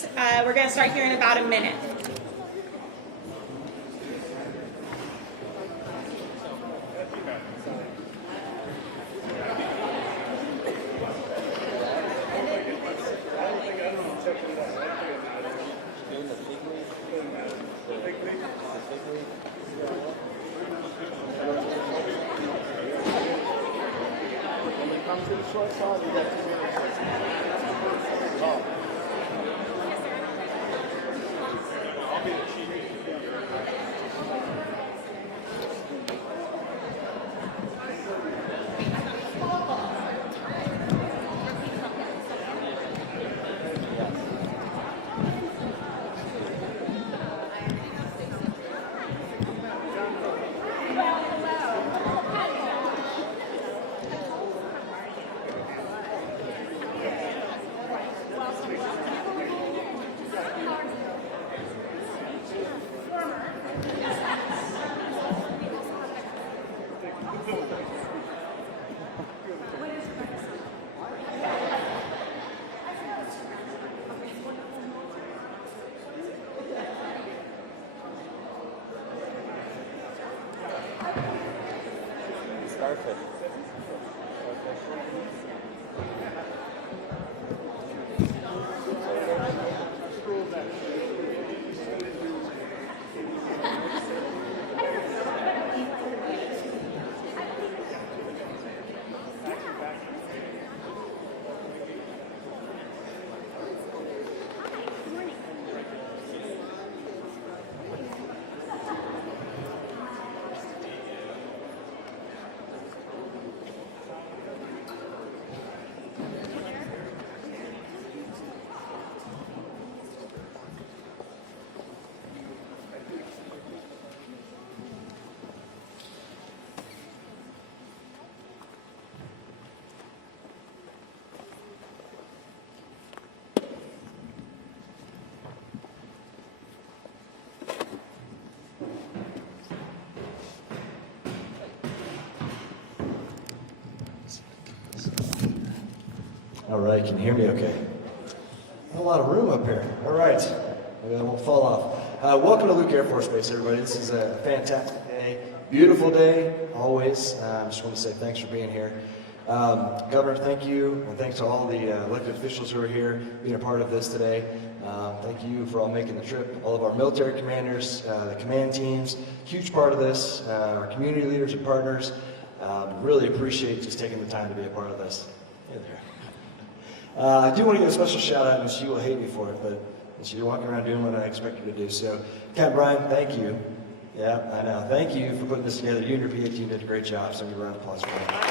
seats. We're going to start here in about a minute. All right, can you hear me okay? Not a lot of room up here. All right, maybe I won't fall off. Welcome to Luke Air Force Base, everybody. This is a fantastic day, beautiful day, always. I just want to say thanks for being here. Governor, thank you, and thanks to all the elected officials who are here, being a part of this today. Thank you for all making the trip. All of our military commanders, the command teams, huge part of this, our community leaders and partners. Really appreciate just taking the time to be a part of this. Hey there. I do want to give a special shout out, and she will hate me for it, but she's walking around doing what I expect her to do. So, Captain Brian, thank you. Yeah, I know. Thank you for putting this together. You and your PA team did a great job. So, give a round of applause for that.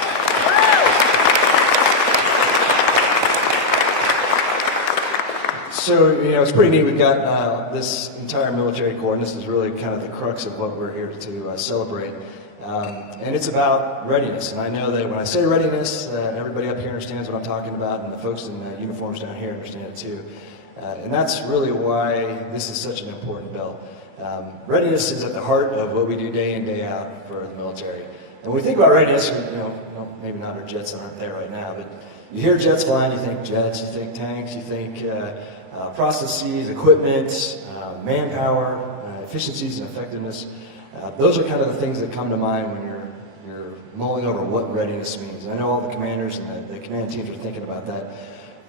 So, it's pretty neat. We've got this entire military corps, and this is really kind of the crux of what we're here to celebrate. And it's about readiness. And I know that when I say readiness, everybody up here understands what I'm talking about, and the folks in the uniforms down here understand it too. And that's really why this is such an important bill. Readiness is at the heart of what we do day in, day out for the military. And when we think about readiness, maybe not our jets that aren't there right now, but you hear jets flying, you think jets, you think tanks, you think processes, equipment, manpower, efficiencies and effectiveness. Those are kind of the things that come to mind when you're mulling over what readiness means. I know all the commanders and the command teams are thinking about that.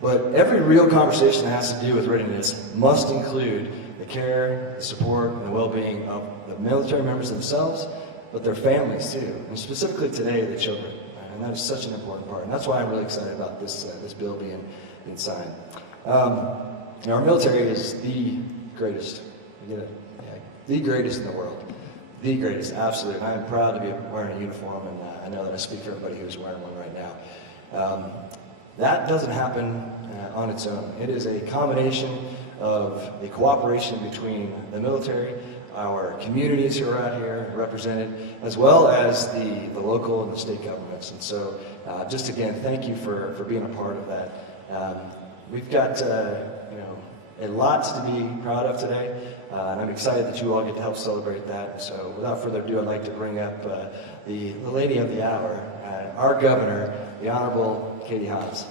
But every real conversation that has to do with readiness must include the care, the support, and the well-being of the military members themselves, but their families too, and specifically today, the children. And that is such an important part. And that's why I'm really excited about this bill being signed. Our military is the greatest. You get it? Yeah, the greatest in the world. The greatest, absolutely. I am proud to be wearing a uniform, and I know that I speak for everybody who's wearing one right now. That doesn't happen on its own. It is a combination of the cooperation between the military, our communities who are out here represented, as well as the local and the state governments. And so, just again, thank you for being a part of that. We've got a lot to be proud of today, and I'm excited that you all get to help celebrate that. So without further ado, I'd like to bring up the lady of the hour, our governor, the Honorable Katie Hobbs.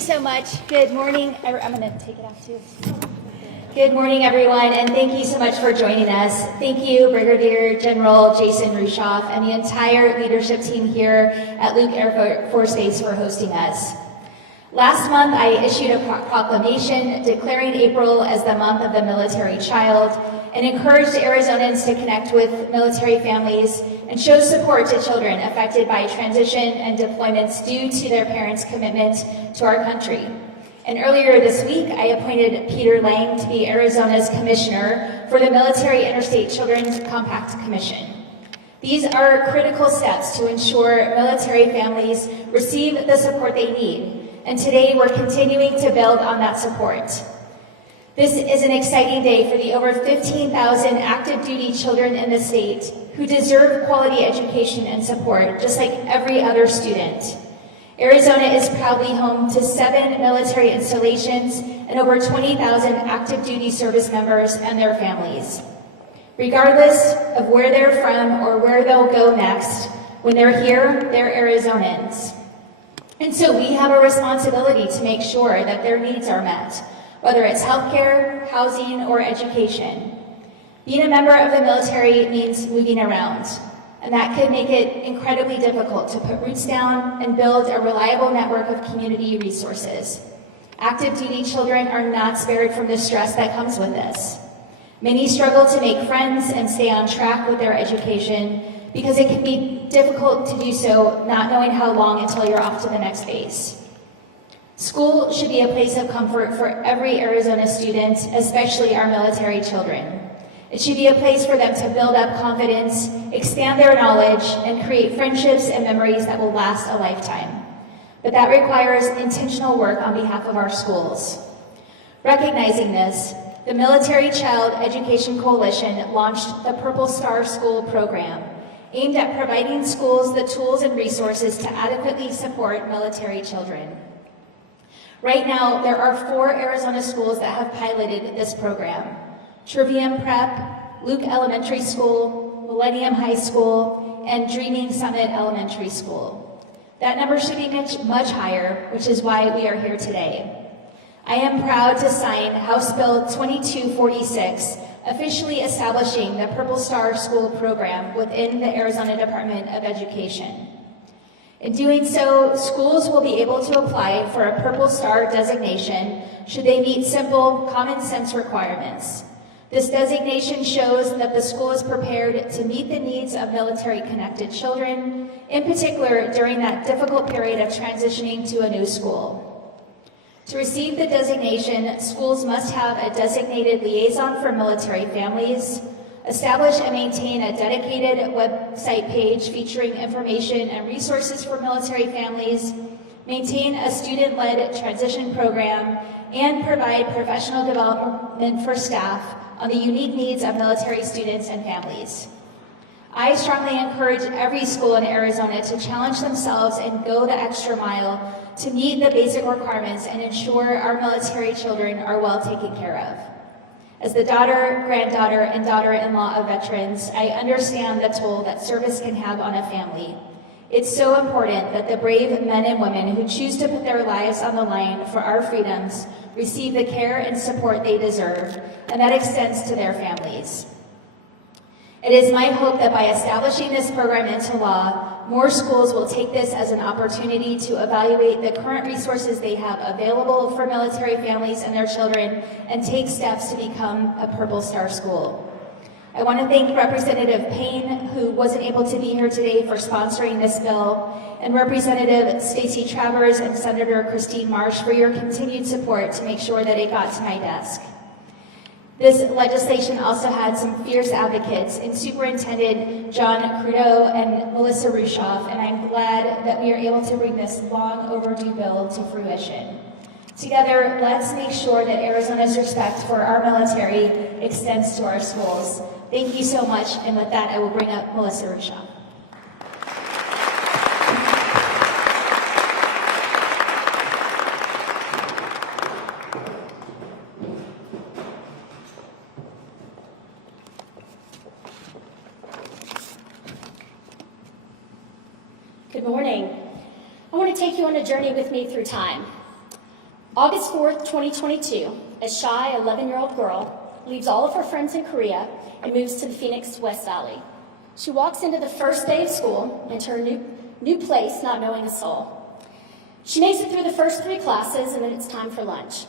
you so much. Good morning. I'm going to take it off too. Good morning, everyone, and thank you so much for joining us. Thank you, Brigadier General Jason Rushoff, and the entire leadership team here at Luke Air Force Base for hosting us. Last month, I issued a proclamation declaring April as the month of the military child and encouraged Arizonans to connect with military families and show support to children affected by transition and deployments due to their parents' commitment to our country. And earlier this week, I appointed Peter Lang to be Arizona's commissioner for the Military Interstate Children's Compact Commission. These are critical steps to ensure military families receive the support they need, and today we're continuing to build on that support. This is an exciting day for the over 15,000 active duty children in the state who deserve quality education and support, just like every other student. Arizona is proudly home to 7 military installations and over 20,000 active duty service members and their families. Regardless of where they're from or where they'll go next, when they're here, they're Arizonans. And so we have a responsibility to make sure that their needs are met, whether it's healthcare, housing, or education. Being a member of the military means moving around, and that could make it incredibly difficult to put roots down and build a reliable network of community resources. Active duty children are not spared from the stress that comes with this. Many struggle to make friends and stay on track with their education because it can be difficult to do so not knowing how long until you're off to the next phase. School should be a place of comfort for every Arizona student, especially our military children. It should be a place for them to build up confidence, expand their knowledge, and create friendships and memories that will last a lifetime. But that requires intentional work on behalf of our schools. Recognizing this, the Military Child Education Coalition launched the Purple Star School program, aimed at providing schools the tools and resources to adequately support military children. Right now, there are 4 Arizona schools that have piloted this program: Trivium Prep, Luke Elementary School, Millennium High School, and Dreaming Summit Elementary School. That number should be much higher, which is why we are here today. I am proud to sign House Bill 2246, officially establishing the Purple Star School program within the Arizona Department of Education. In doing so, schools will be able to apply for a Purple Star designation should they meet simple, common sense requirements. This designation shows that the school is prepared to meet the needs of military-connected children, in particular during that difficult period of transitioning to a new school. To receive the designation, schools must have a designated liaison for military families, establish and maintain a dedicated website page featuring information and resources for military families, maintain a student-led transition program, and provide professional development for staff on the unique needs of military students and families. I strongly encourage every school in Arizona to challenge themselves and go the extra mile to meet the basic requirements and ensure our military children are well taken care of. As the daughter, granddaughter, and daughter-in-law of veterans, I understand the toll that service can have on a family. It's so important that the brave men and women who choose to put their lives on the line for our freedoms receive the care and support they deserve, and that extends to their families. It is my hope that by establishing this program into law, more schools will take this as an opportunity to evaluate the current resources they have available for military families and their children and take steps to become a Purple Star school. I want to thank Representative Payne, who wasn't able to be here today, for sponsoring this bill, and Representative Stacey Travers and Senator Christine Marsh for your continued support to make sure that it got to my desk. This legislation also had some fierce advocates in Superintendent John Crudo and Melissa Rushoff, and I'm glad that we are able to bring this long overdue bill to fruition. Together, let's make sure that Arizona's respect for our military extends to our schools. Thank you so much, and with that, I will bring up Melissa Rushoff. Good morning. I want to take you on a journey with me through time. August 4th, 2022, a shy 11-year-old girl leaves all of her friends in Korea and moves to the Phoenix West Valley. She walks into the first day of school, into her new place, not knowing a soul. She makes it through the first 3 classes, and then it's time for lunch.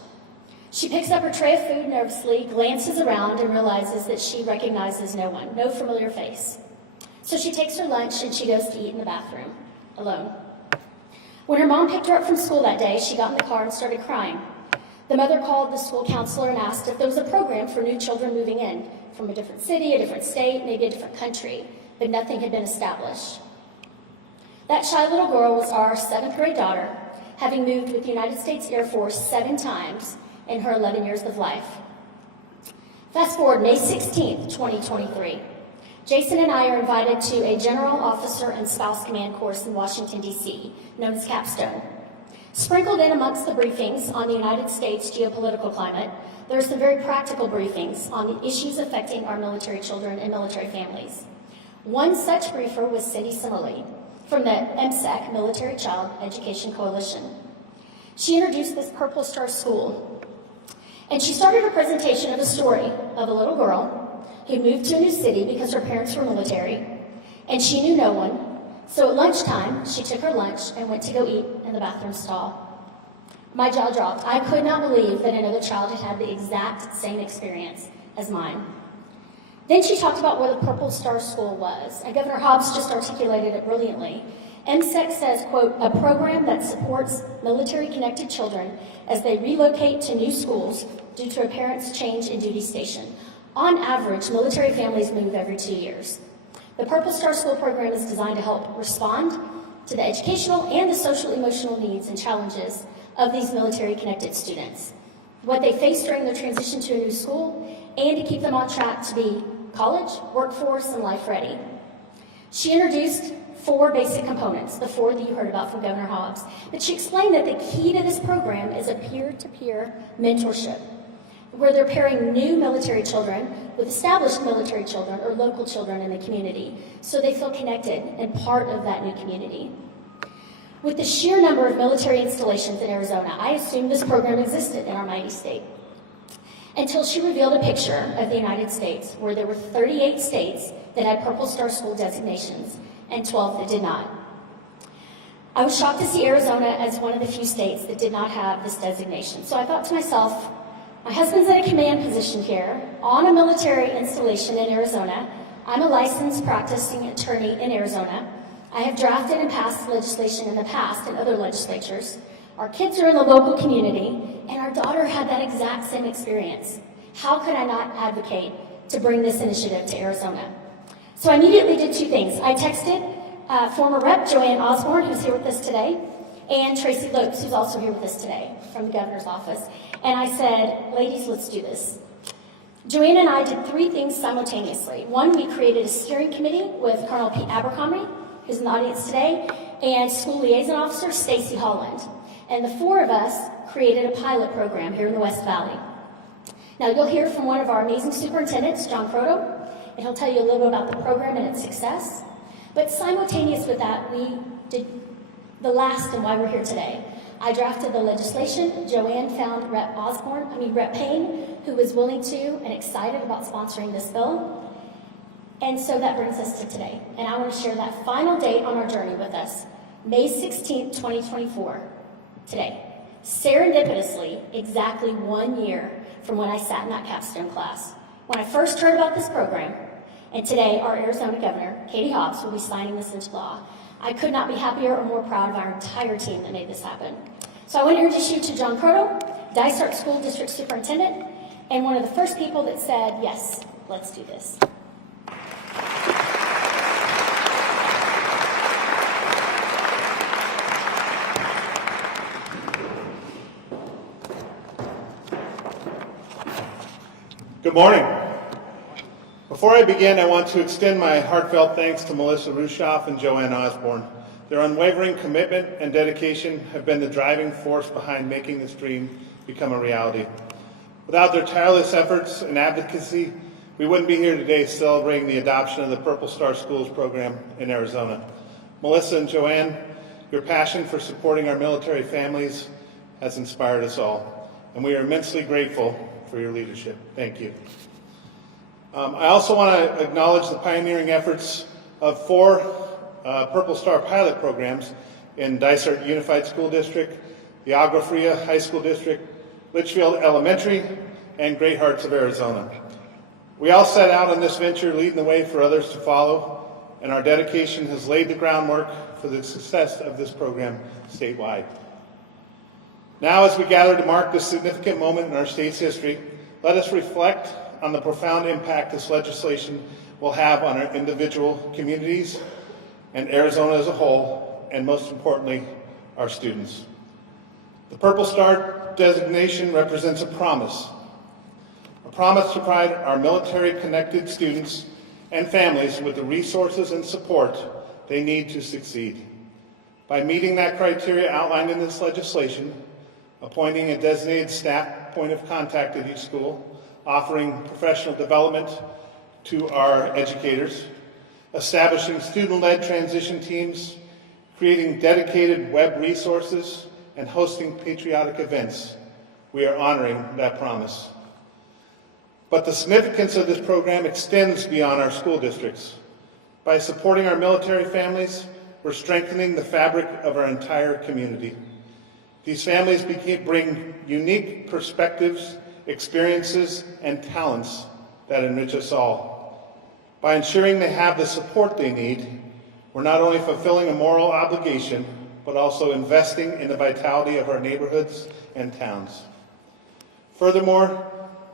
She picks up her tray of food nervously, glances around, and realizes that she recognizes no one, no familiar face. So she takes her lunch and she goes to eat in the bathroom, alone. When her mom picked her up from school that day, she got in the car and started crying. The mother called the school counselor and asked if there was a program for new children moving in from a different city, a different state, maybe a different country, but nothing had been established. That shy little girl was our 7th grade daughter, having moved with the United States Air Force 7 times in her 11 years of life. Fast forward May 16th, 2023. Jason and I are invited to a General Officer and Spouse Command course in Washington, D.C., known as Capstone. Sprinkled in amongst the briefings on the United States geopolitical climate, there are some very practical briefings on the issues affecting our military children and military families. One such briefer was Cindy Simmerly from the MSEC, Military Child Education Coalition. She introduced this Purple Star School, and she started her presentation of a story of a little girl who moved to a new city because her parents were military, and she knew no one. So at lunchtime, she took her lunch and went to go eat in the bathroom stall. My jaw dropped. I could not believe that another child had had the exact same experience as mine. Then she talked about what the Purple Star School was, and Governor Hobbs just articulated it brilliantly. MSEC says, quote, a program that supports military-connected children as they relocate to new schools due to a parent's change in duty station. On average, military families move every 2 years. The Purple Star School program is designed to help respond to the educational and the social-emotional needs and challenges of these military-connected students, what they face during their transition to a new school, and to keep them on track to be college, workforce, and life-ready. She introduced 4 basic components, the 4 that you heard about from Governor Hobbs, but she explained that the key to this program is a peer-to-peer mentorship, where they're pairing new military children with established military children or local children in the community, so they feel connected and part of that new community. With the sheer number of military installations in Arizona, I assumed this program existed in our mighty state, until she revealed a picture of the United States where there were 38 states that had Purple Star School designations and 12 that did not. I was shocked to see Arizona as one of the few states that did not have this designation. So I thought to myself, my husband's in a command position here on a military installation in Arizona. I'm a licensed practicing attorney in Arizona. I have drafted and passed legislation in the past in other legislatures. Our kids are in the local community, and our daughter had that exact same experience. How could I not advocate to bring this initiative to Arizona? So I immediately did 2 things. I texted former Rep. Joanne Osborne, who's here with us today, and Tracy Lopes, who's also here with us today from the governor's office. And I said, ladies, let's do this. Joanne and I did 3 things simultaneously. 1, we created a steering committee with Colonel Pete Abercrombie, who's in the audience today, and School Liaison Officer Stacy Holland. And the 4 of us created a pilot program here in the West Valley. Now, you'll hear from one of our amazing superintendents, John Croto, and he'll tell you a little bit about the program and its success. But simultaneous with that, we did the last and why we're here today. I drafted the legislation. Joanne found Rep. Payne, who was willing to and excited about sponsoring this bill. And so that brings us to today. And I want to share that final date on our journey with us, May 16th, 2024, today. Serendipitously, exactly 1 year from when I sat in that capstone class, when I first heard about this program. And today, our Arizona Governor, Katie Hobbs, will be signing this into law. I could not be happier or more proud of our entire team that made this happen. So I want to introduce you to John Croto, Dysart School District Superintendent, and one of the first people that said, yes, let's do this. Good morning. Before I begin, I want to extend my heartfelt thanks to Melissa Rushoff and Joanne Osborne. Their unwavering commitment and dedication have been the driving force behind making this dream become a reality. Without their tireless efforts and advocacy, we wouldn't be here today celebrating the adoption of the Purple Star Schools program in Arizona. Melissa and Joanne, your passion for supporting our military families has inspired us all, and we are immensely grateful for your leadership. Thank you. I also want to acknowledge the pioneering efforts of 4 Purple Star pilot programs in Dysart Unified School District, the Agua Fria High School District, Litchfield Elementary, and Great Hearts of Arizona. We all set out on this venture leading the way for others to follow, and our dedication has laid the groundwork for the success of this program statewide. Now, as we gather to mark this significant moment in our state's history, let us reflect on the profound impact this legislation will have on our individual communities and Arizona as a whole, and most importantly, our students. The Purple Star designation represents a promise to provide our military-connected students and families with the resources and support they need to succeed. By meeting that criteria outlined in this legislation, appointing a designated staff point of contact at each school, offering professional development to our educators, establishing student-led transition teams, creating dedicated web resources, and hosting patriotic events, we are honoring that promise. But the significance of this program extends beyond our school districts. By supporting our military families, we're strengthening the fabric of our entire community. These families bring unique perspectives, experiences, and talents that enrich us all. By ensuring they have the support they need, we're not only fulfilling a moral obligation, but also investing in the vitality of our neighborhoods and towns. Furthermore,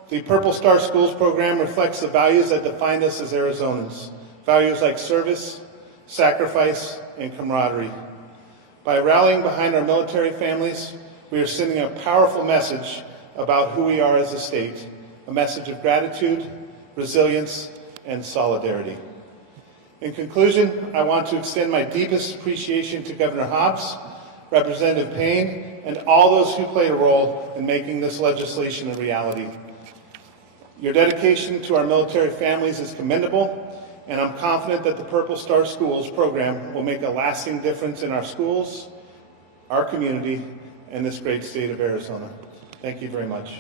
the Purple Star Schools program reflects the values that define us as Arizonans, values like service, sacrifice, and camaraderie. By rallying behind our military families, we are sending a powerful message about who we are as a state, a message of gratitude, resilience, and solidarity. In conclusion, I want to extend my deepest appreciation to Governor Hobbs, Representative Payne, and all those who played a role in making this legislation a reality. Your dedication to our military families is commendable, and I'm confident that the Purple Star Schools program will make a lasting difference in our schools, our community, and this great state of Arizona. Thank you very much.